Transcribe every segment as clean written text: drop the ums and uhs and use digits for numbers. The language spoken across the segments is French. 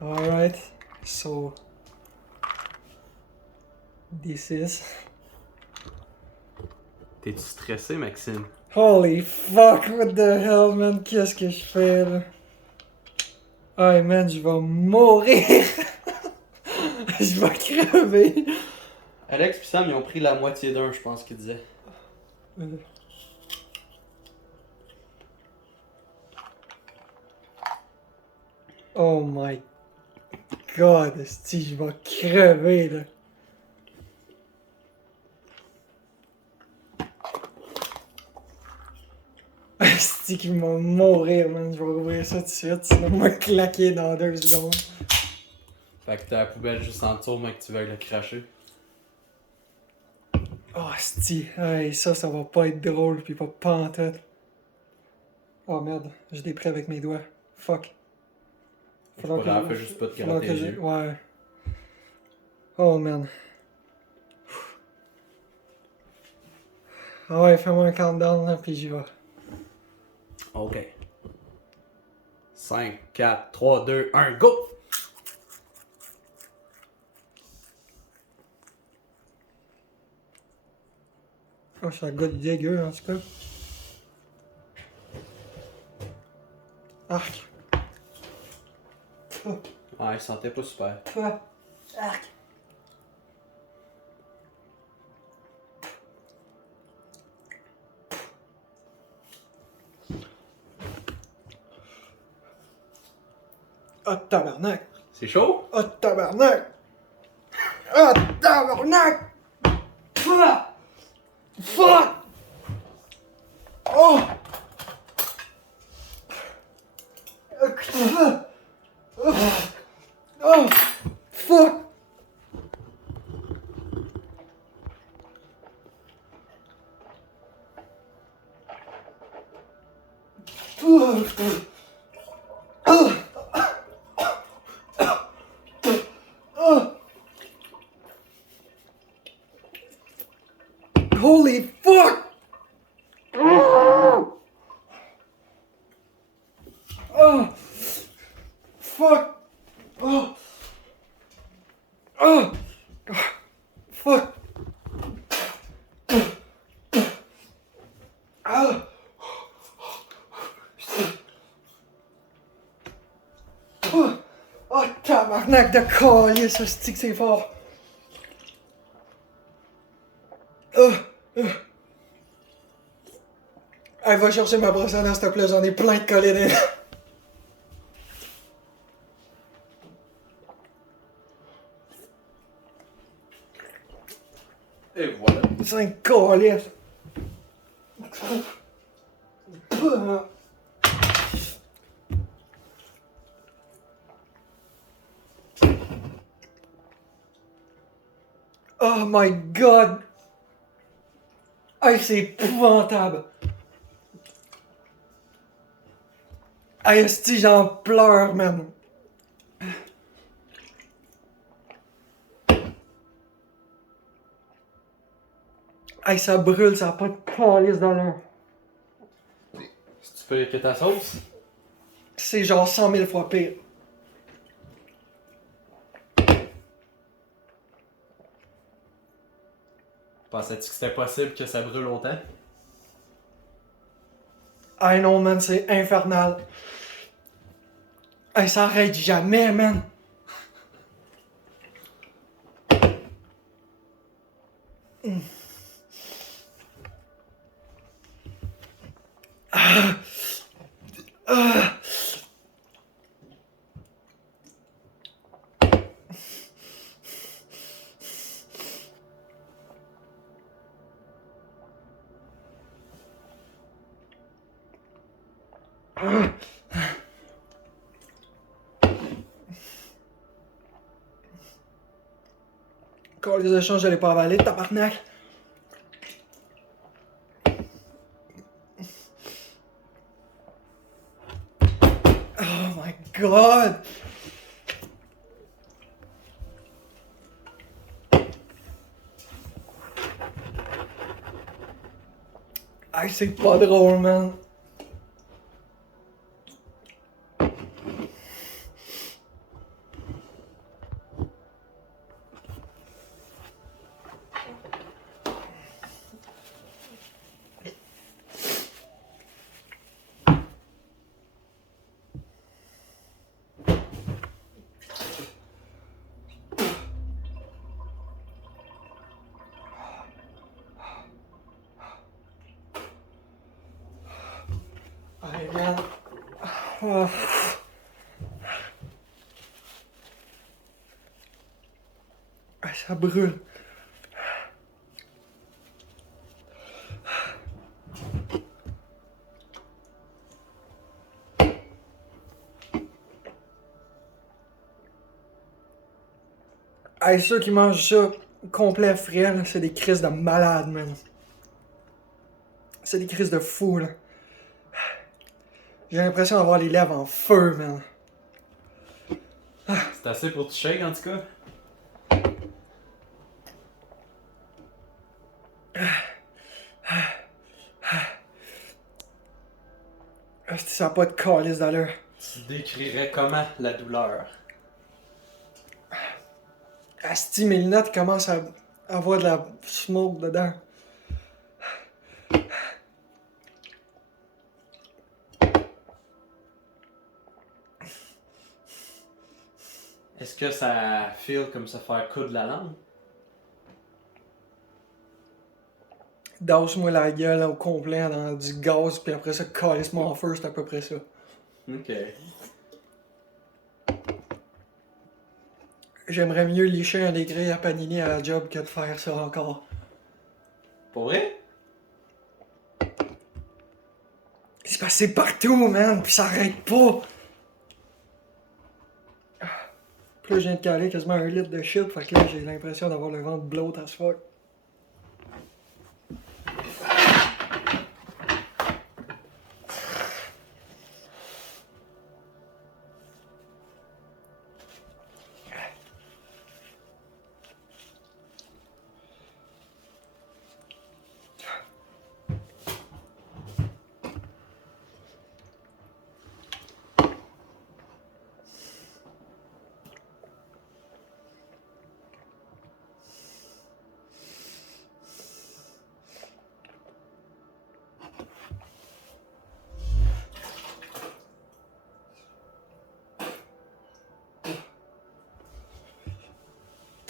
Alright, so this is. T'es-tu stressé, Maxime? Holy fuck, what the hell, man? Qu'est-ce que je fais là? Hey man, je vais mourir! Je vais crever! Alex pis Sam, ils ont pris la moitié d'un, je pense qu'ils disaient. Oh my god, esti, je vais crever là! Esti qui va mourir, man. Je vais ouvrir ça tout de suite, sinon on va claquer dans 2 secondes. Fait que t'as la poubelle juste en dessous, mais que tu veuilles le cracher. Oh, esti, hey, ça va pas être drôle, pis pas en tête. Oh merde, je l'ai pris avec mes doigts. Fuck. C'est pas grave, fais juste pas te faudra gratter les yeux. Ouais. Oh man. Ah ouais, fais-moi un countdown là, pis j'y vais. Ok. 5, 4, 3, 2, 1, go! Oh, ça goûte dégueu en tout cas. Arc. Ouais, il sentait pas super. Arc. Oh tabarnak! C'est chaud? Oh tabarnak! Oh tabarnak! Fuck! Fuck! Oh! Oh! Fuck! Holy fuck! Oh! Fuck! Oh! Oh! Fuck! Ah! Oh, tabarnak de calice, ce stick c'est fort! Hey, va chercher ma brosse à dents, s'il te plaît, j'en ai plein de collés dedans. Et voilà. C'est un calice. Oh my god! Hey, c'est épouvantable! Hey, esti, j'en pleure, man! Hey, ça brûle, ça a pas de calice dans l'air. Si tu peux que ta sauce? C'est genre 100 000 fois pire. Pensais-tu que c'était possible que ça brûle autant? Hey non, man, c'est infernal. Hey, ça arrête jamais, man! Quand les échanges, j'allais pas avaler, tabarnak! Oh my god! Hey, c'est pas drôle, man! Hey, man. Oh. Ah, ça brûle. Hey, ceux qui mangent ça complet frais, là, c'est des crises de malades, man. C'est des crises de fous, là. J'ai l'impression d'avoir les lèvres en feu, man. C'est assez pour te shake en tout cas. Ça n'a pas de calice d'allure. Tu décrirais comment la douleur? Asti, mes lunettes commencent à avoir de la smoke dedans. Est-ce que ça feel comme se faire coudre la langue? Dasse-moi la gueule au complet dans du gaz, puis après ça, calisse-moi en feu, c'est à peu près ça. Ok. J'aimerais mieux licher un degré à Panini à la job que de faire ça encore. Pour vrai? C'est parce que c'est partout, man, pis ça arrête pas! Puis là, je viens de caler quasiment 1 litre de shit, fait que là, j'ai l'impression d'avoir le ventre bloat as fuck.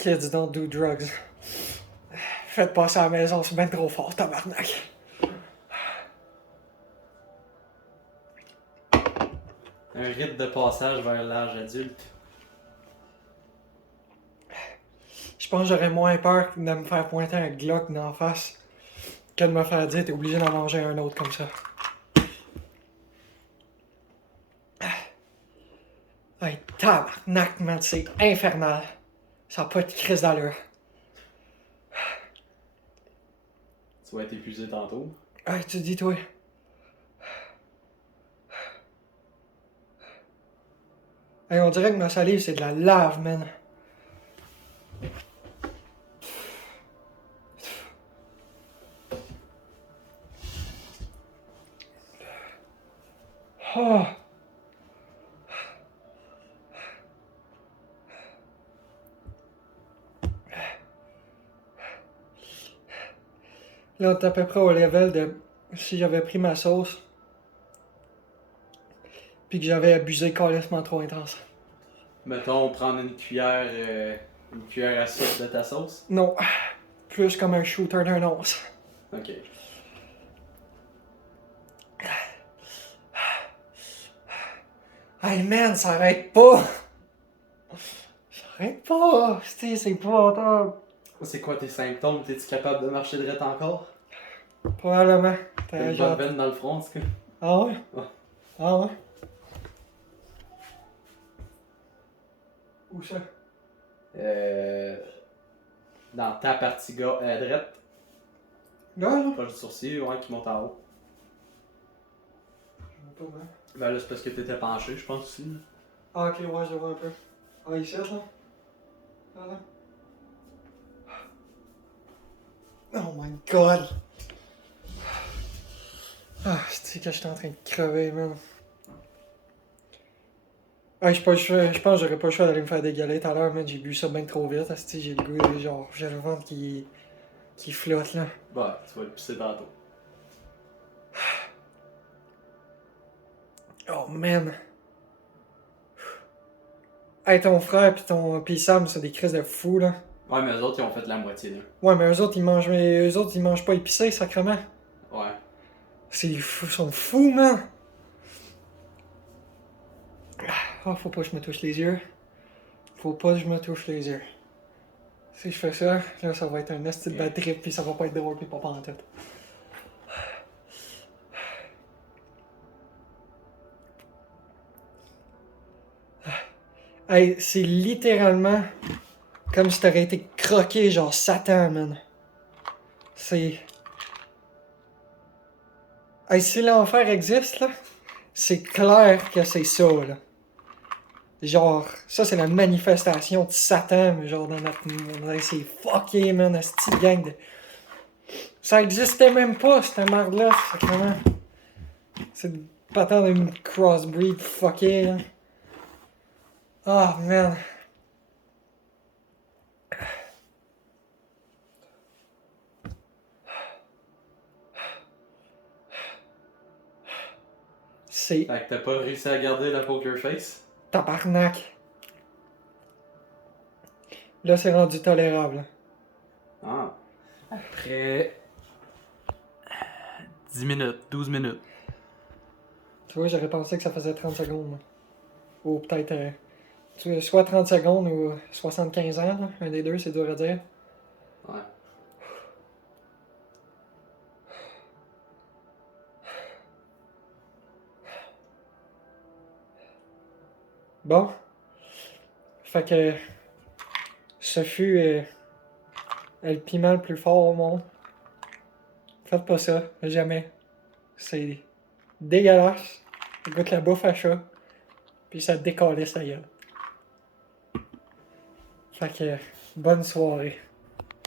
Kids don't do drugs. Faites pas ça à la maison, c'est bien trop fort, tabarnak. Un rite de passage vers l'âge adulte. Je pense que j'aurais moins peur de me faire pointer un Glock d'en face que de me faire dire t'es obligé d'en manger un autre comme ça. Hey, tabarnak, man, c'est infernal. Ça n'a pas de crise d'allure. Tu vas être épuisé tantôt. Hey, tu dis, toi. Hey, on dirait que ma salive, c'est de la lave, man. Oh. Là, on est à peu près au level de si j'avais pris ma sauce puis que j'avais abusé carrément trop intense. Mettons, prendre une cuillère à soupe de ta sauce. Non, plus comme un shooter d'un once. Ok. Hey man, ça arrête pas! Ça arrête pas! C'est pas C'est quoi tes symptômes? T'es-tu capable de marcher droit encore? probablement. T'as une bonne veine dans le front, en tout cas. Ah ouais? Ouais. Ah ouais? Où ça? Dans ta partie droite, Là, là? pas du sourcil, ouais, qui monte en haut. Je vois pas, hein. Ben là, c'est parce que t'étais penché, je pense aussi. Là. Ah ok, ouais, je le vois un peu. Ah, ici, là? Là, là? Oh my god! Ah, c'est que j'étais en train de crever, man. Ah, je pense que j'aurais pas le choix d'aller me faire dégaler tout à l'heure, man. J'ai bu ça bien trop vite. Asti, j'ai le goût, genre, j'ai le ventre qui flotte, là. Bah, tu vas le pisser tantôt. Oh man! Hey, ton frère pis Sam, c'est des crises de fous, là. Ouais, mais eux autres, ils ont fait la moitié, là. Ouais, mais eux autres, ils mangent pas épicé, sacrément. Ouais. Ils sont fous, man! Ah, faut pas que je me touche les yeux. Faut pas que je me touche les yeux. Si je fais ça, là, ça va être un esti de bad trip, pis ça va pas être drôle, pis pas pantoute. Hey, c'est littéralement comme si t'aurais été croqué, genre Satan, man. C'est... Hey, si l'enfer existe, là, c'est clair que c'est ça, là. Genre, ça, c'est la manifestation de Satan, mais genre, dans notre... C'est fucké, man, la petite gang de... Ça existait même pas, cette merde-là, c'est vraiment... C'est pas tant d'une crossbreed fucké, là. Ah, man. C'est Fait que t'as pas réussi à garder la poker face? tabarnak. Là, c'est rendu tolérable. Ah. Après 10 minutes, 12 minutes. Tu vois, j'aurais pensé que ça faisait 30 secondes. Là. Ou peut-être soit 30 secondes ou 75 ans. Là. Un des deux, c'est dur à dire. Ouais. Bon. Fait que ce fut le piment le plus fort au monde. Faites pas ça, jamais. C'est dégueulasse. Ça goûte la bouffe à chat. Puis ça décalisse la gueule. Fait que bonne soirée.